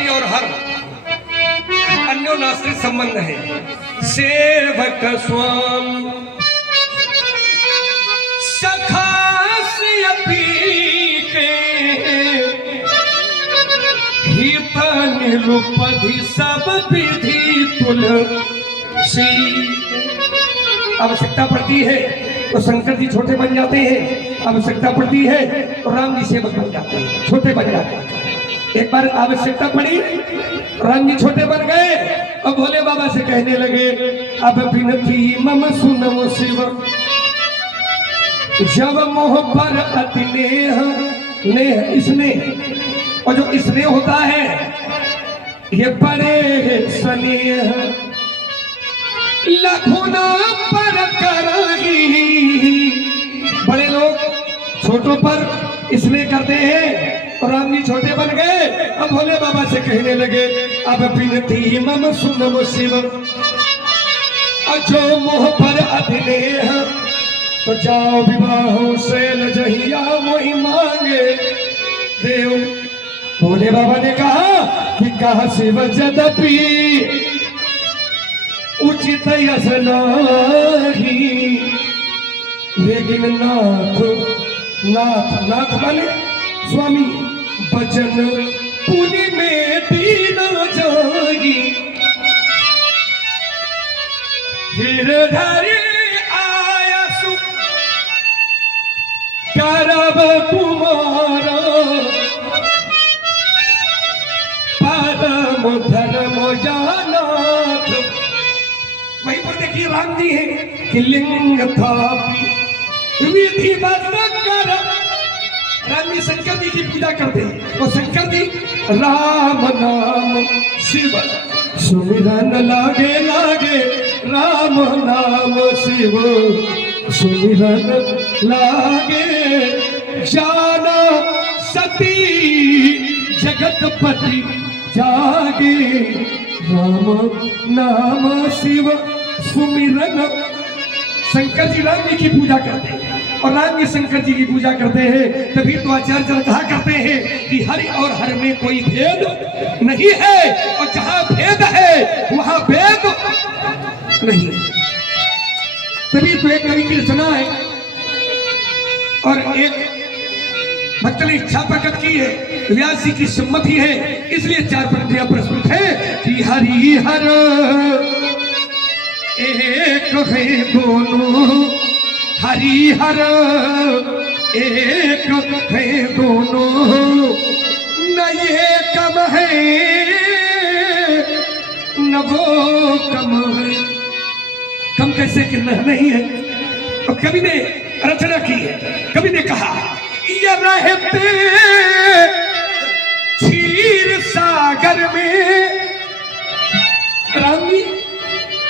हरि और हर अन्योनाश्रित संबंध है। सेवक स्वाम सखासी के हित निरुपधि सब विधि तुलसी। आवश्यकता पड़ती है तो शंकर जी छोटे बन जाते हैं, आवश्यकता पड़ती है तो राम जी सेवक बन जाते हैं, छोटे बन जाते हैं। एक बार आवश्यकता पड़ी, राम जी छोटे बन गए और भोले बाबा से कहने लगे अब बिनती मम सुनम शिव, जब मोह पर अति नेह, नेह स्नेह, और जो स्नेह होता है ये बड़े स्नेह लखुना पर कराही। बड़े लोग छोटों पर स्नेह करते हैं और राम जी छोटे बन गए। अब भोले बाबा से कहने लगे अब बिनती मम सुनम शिव, जो मोह पर अतिनेह, तो जाओ विवाह शैल जहिया मोहि मांगे देव। भोले बाबा ने कहा कि कहा शिव जदपि उचित यस नाही, लेकिन नाथ नाथ नाथ माने स्वामी बचन पुनि में दीन जागी। गिरधरी आयसु करब तुम्हारा, परम धर्म जानाथ। वहीं पर देखिए राम जी हैं कि लिंग था विधिवत कर। राम जी शंकर जी की पूजा करते हैं तो शंकर जी राम नाम शिव सुमिरन लागे लागे, राम नाम शिव सुमिरन लागे। जाना सती जगतपति जागे, राम नाम शिव सुमिरन। शंकर जी राम जी की पूजा करते हैं और राम जी शंकर जी की पूजा करते हैं। तभी तो आचार्य कहा करते हैं कि हरि और हर में कोई भेद नहीं है, और जहां भेद है वहां भेद नहीं। तभी तो एक कवि की रचना है और एक भक्त ने इच्छा प्रकट की है, व्यास जी की सम्मति है, इसलिए चार पंक्तियां प्रस्तुत है कि हरि हर एक है दोनों, हरि हर एक है दोनों, न ये कम है न वो कम है। कम कैसे कि नहीं है। और कवि ने रचना की है, कवि ने कहा ये रहते क्षीर सागर में। राम जी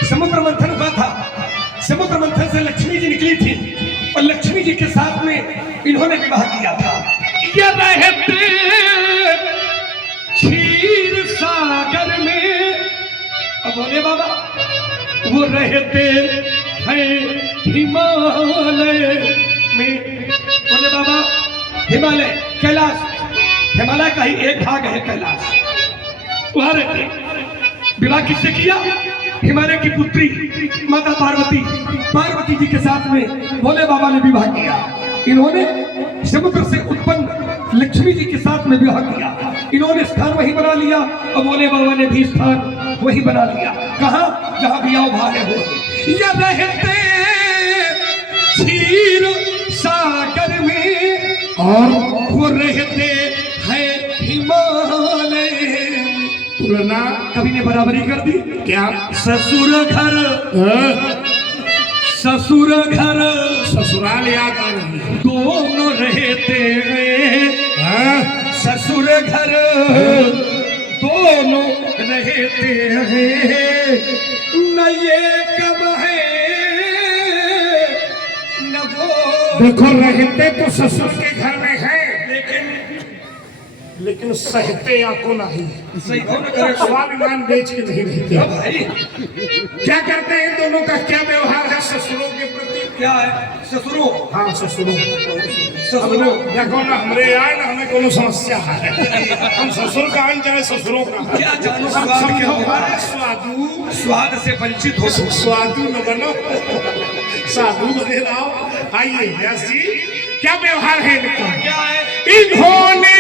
समुद्र मंथन हुआ था, समुद्र मंथन से लक्ष्मी जी निकली थी और लक्ष्मी जी के साथ में इन्होंने विवाह किया था। ये रहते क्षीर सागर में। अब बोले बाबा वो रहते हैं हिमालय में। बोले बाबा हिमालय कैलाश, हिमालय का ही एक भाग है कैलाश, वहां रहते। विवाह किससे किया? हिमालय की पुत्री माता पार्वती, पार्वती जी के साथ में भोले बाबा ने विवाह किया। इन्होंने समुद्र से उत्पन्न लक्ष्मी जी के साथ में विवाह किया। इन्होंने स्थान वही बना लिया और भोले बाबा ने भी स्थान वही बना लिया। कहा? जहां भी आओ भारे हो। ये रहते क्षीर सागर में और वो रहते हैं हिमालय। तुलना कवि ने बराबरी कर दी। क्या? ससुर घर, ससुर घर ससुराल याद आ रही है, दोनों रहते हैं। ससुर घर दोनों रहते हैं, न ये कम है न वो। देखो रहते तो ससुर के घर में है, लेकिन लेकिन सहते या को नहीं। सही कौन करे स्वाभिमान बेच के नहीं रहते। भाई क्या करते हैं दोनों का क्या व्यवहार है ससुरों के प्रति? क्या है ससुरो हाँ ससुरों ससुरो देखो ना हमरे आए ना हमें कोनो समस्या है। हम ससुर का आन चाहे ससुरों का क्या जानो स्वाद क्या होगा? स्वादु स्वाद से वंचित हो स्वादु न बनो साधु बने रहो। आइए व्यास जी क्या व्यवहार है इनका? क्या है? इन्होंने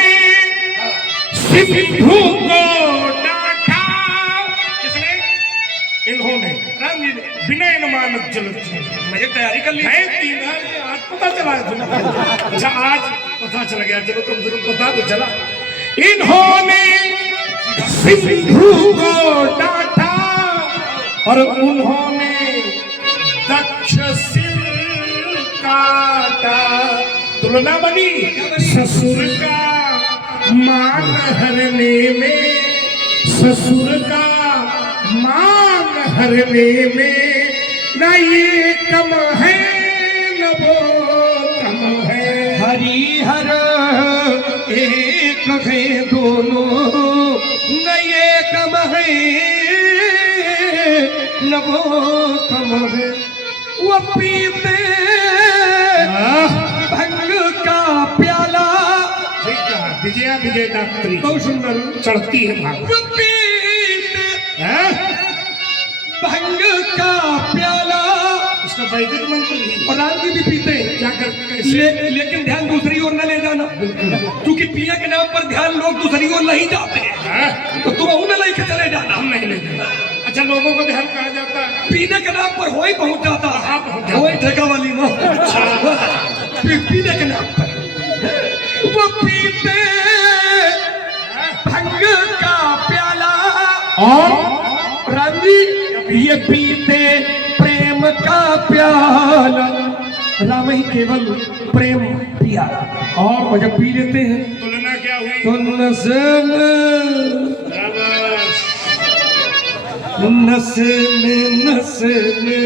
सिंधु को डांटा। किसने? इन्होंने राम जी ने विनय मानक जल मैं एक तैयारी कर ली है। तीन आज पता चला है तुम्हें? अच्छा आज पता चल गया, चलो तुम जरूर पता तो चला। इन्होंने सिंधु को डांटा और उन्होंने दक्ष सिर काटा। तुलना बनी ससुर का मान हरने में, ससुर का मान हरने में न ये कम है न वो कम है। हरिहर एक है दोनों न ये कम है न वो कम है। वो पीते भंग का प्याला। ठीक है विजया विजय दात्री बहुत सुंदर चढ़ती है भाग। वो पीते भंग का प्याला। इसका वैदिक मंत्र भी और राम जी भी पीते हैं क्या कर कैसे? लेकिन ध्यान दूसरी ओर न ले जाना, क्योंकि पिया के नाम पर ध्यान लोग दूसरी ओर नहीं जाते हैं, तो तुम उन्हें लेके चले जाना। हम नहीं ले जाना। अच्छा लोगों को ध्यान कहा जाता है पीने के नाम पर हो ही पहुंच जाता है। आप पहुंच जाते वही ठेका वाली ना पीने के नाम पर वो पीते भंग का प्याला। और राम जी ये पीते प्रेम का प्याला। राम ही केवल प्रेम पिया और जब पी लेते हैं तुलना क्या हुई? तो नशे में नशे में नशे में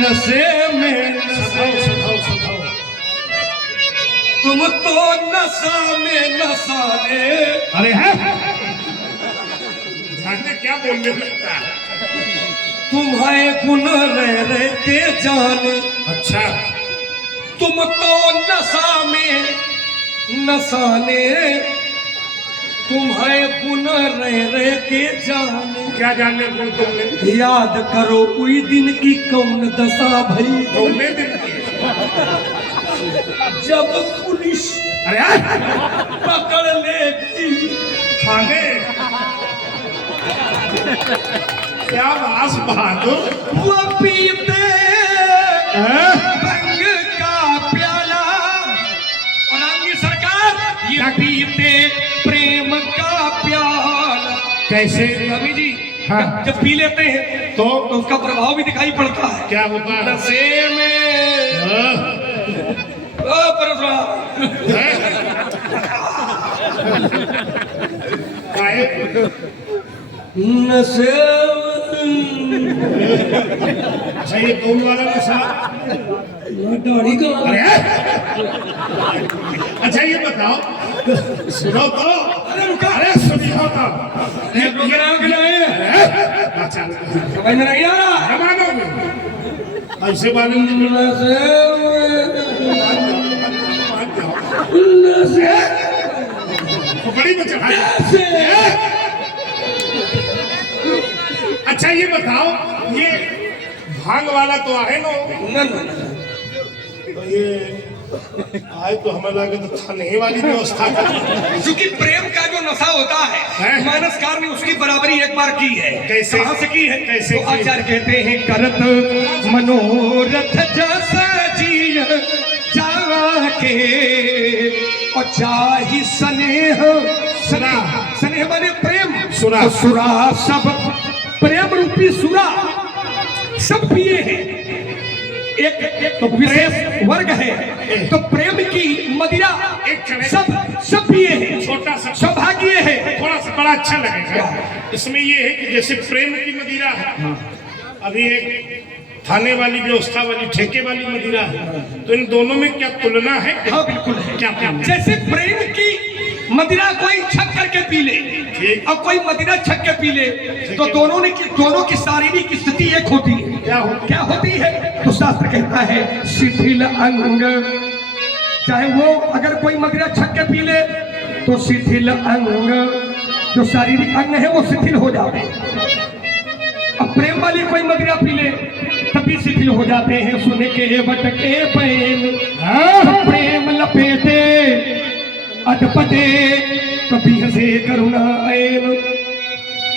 नशे में सताओ सताओ सताओ। तुम तो नशा में नशा ले। अरे है जाने क्या बोलने लगता है। तुम्हें गुण रह के जाने। अच्छा तुम तो नशा में नशाने। तुम्हें गुण रह के जाने। क्या जानने को तुमने? याद करो उस दिन की कौन दशा भई तुमने दिन की जब पुलिस अरे है पकड़ लेगी खाने क्या बास बहादुर। वो पीते हैं? भंग का प्याला। और आगे सरकार ये पीते प्रेम का प्याला। कैसे? रवि जी हाँ। जब पी लेते हैं तो उसका प्रभाव भी दिखाई पड़ता है। क्या होता है? नशे में हाँ? काहे? नशे अच्छा ये कौन वाला नशा? दाढ़ी का अरे अच्छा ये बताओ सुनो तो। अरे रुका अरे सुनियो तो। अच्छा समझ में नहीं आ रहा। मानोगे ऐसे मानोगे? तो बड़ी बचा। अच्छा ये बताओ ये भांग वाला तो है ना? तो ये आए तो हमें लगे तो थाने वाली व्यवस्था कर। क्योंकि प्रेम का जो नशा होता है मानसकार ने उसकी बराबरी एक बार की है। कैसे? कहाँ से की है? कैसे तो की? आचार्य कहते हैं करत मनोरथ जैसा जिय जाके और चाही स्नेह। स्नेह माने प्रेम। सुरा। और सुरा सब प्रेम रूपी सुरा सब पिए हैं। एक तो विशेष वर्ग है तो प्रेम की मदिरा सब पिए हैं। छोटा सा सौभाग्य है। थोड़ा सा बड़ा अच्छा लगेगा। इसमें ये है कि जैसे प्रेम की मदिरा है, अभी एक थाने वाली व्यवस्था वाली ठेके वाली मदिरा है, तो इन दोनों में क्या तुलना है? हाँ बिल्कुल है। क्या क्या? जैसे प्रेम की मदिरा कोई छक करके पी ले ठीक। और कोई मदिरा छक के पी ले तो दोनों की शारीरिक स्थिति एक होती है। क्या होती है? तो शास्त्र कहता है शिथिल अंग। चाहे वो अगर कोई मदिरा छक के पी ले तो शिथिल अंग, जो शारीरिक अंग है वो शिथिल हो जाते हैं। अब प्रेम वाली कोई मदिरा पी ले तभी शिथिल हो जाते हैं। सुन के बटके प्रेम, प्रेम लपेटे अटपटे, कभी हंसे करुणा ऐन।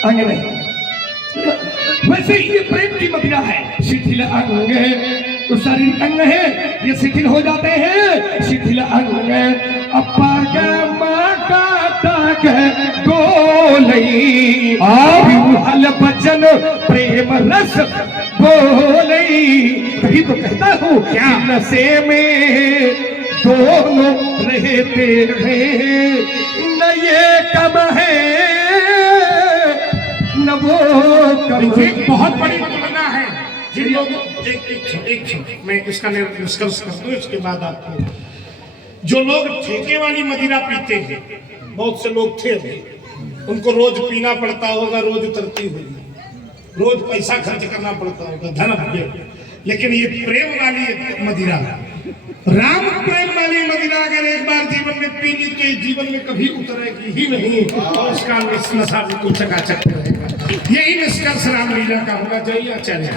अंग नहीं, वैसे ये प्रेम की मदिरा है। शिथिल अंग है तो शारीरिक अंग है, ये शिथिल हो जाते हैं। शिथिल अंग अपाग माता तक गोलई, हल बचन प्रेम रस बोलई। तभी तो कहता हूँ क्या नशे में दोनों रहते हैं, न ये कब है न वो कब। एक बहुत बड़ी तुलना है जिन लोग एक मैं इसका निष्कर्ष कर दूं, इसके बाद आपको जो लोग ठेके वाली मदिरा पीते हैं, बहुत से लोग थे, उनको रोज पीना पड़ता होगा, रोज उतरती होगी, रोज पैसा खर्च करना पड़ता होगा, धन भगे। लेकिन ये प्रेम वाली मदिरा, राम प्रेम वाली मदिरा अगर एक बार जीवन में पी ली तो जीवन में कभी उतरेगी ही नहीं, और उसका नशा भी कुछ चकाचक रहेगा। यही निष्कर्ष रामलीला का होना चाहिए। आचार्य